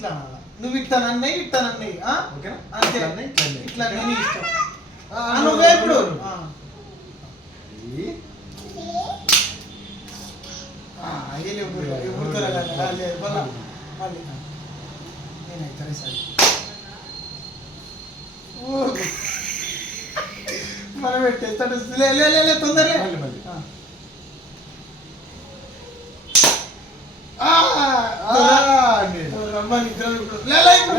ఇట్లా నువ్వు ఇట్లా నన్నయ్యి ఓకేనా అంతే ఇట్లా నేను ఇష్టం నువ్వే ఇప్పుడు నేనైతే సరే మనం పెట్టేస్తాడు తొందరగా రమ్మని ఇద్దరు ఇప్పుడు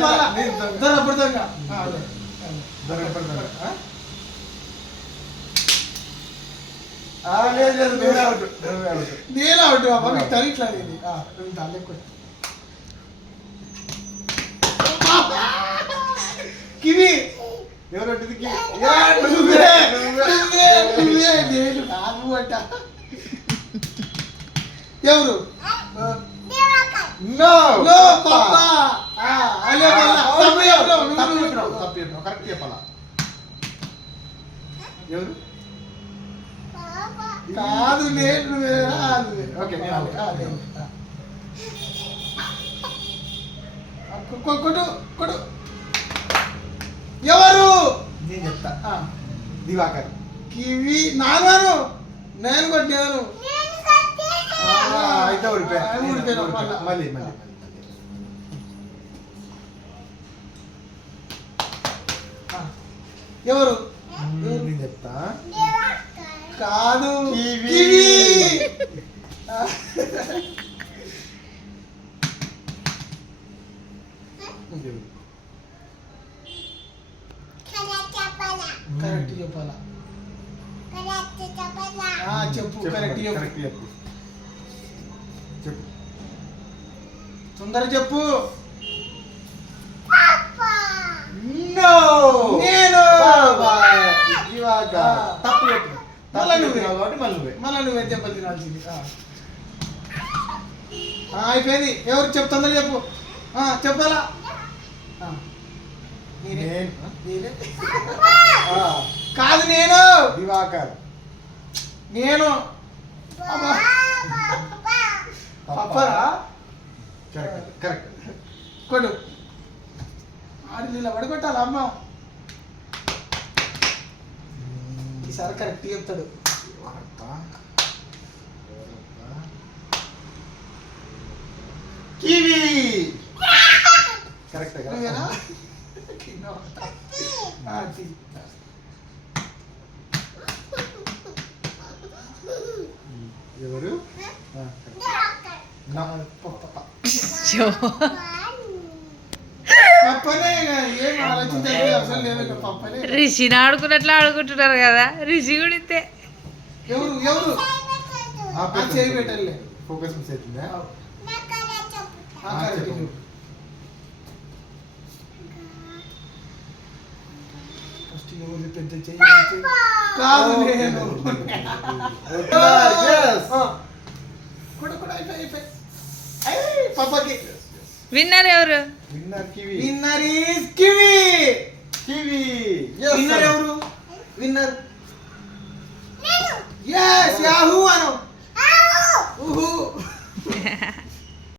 నేను అవుట్ బాబా మీకు తరిట్లా కివి ఎవరు ఎవరు కరెక్ట్ చెప్పాలా ఎవరు కాదు నేను ఓకే కొట్టు కొట్టు ఎవరు నేను చెప్తా దివాకర్ కివి నాగాను నేను కొట్టాను అయితే ఓడిపోయాను మళ్ళీ ఎవరు నేను చెప్తా కాదు కివి కరెక్ట్ చెప్పాలా చెప్పు కరెక్ట్ చెప్పు తొందర చెప్పు నేను తప్పు చెప్పు మళ్ళీ నువ్వే దెబ్బలు తినాల్సింది అయిపోయింది ఎవరు చెప్తుందో చెప్పు చెప్పాలా కాదు నేను దివాకర్ నేను పప్పరా కరెక్ట్ కొడు ఆడి ఇలా పడుకొట్టాలా అమ్మ ఈసారి కరెక్ట్ చెప్తాడు కివి కరెక్ట్ ఎవరు రిషిని ఆడుకున్నట్లు ఆడుకుంటున్నారు కదా రిషి కూడా ఇంతే ఎవరు ఎవరు చేయి పెట్టలే ఫోకస్ మిస్ అవుతుందా పెద్ద చెయ్యి కాదు నేను పాపకి విన్నర్ ఎవరు winner kiwi winner is kiwi kiwi winner ఎవరు విన్నర్ yes yahoo ano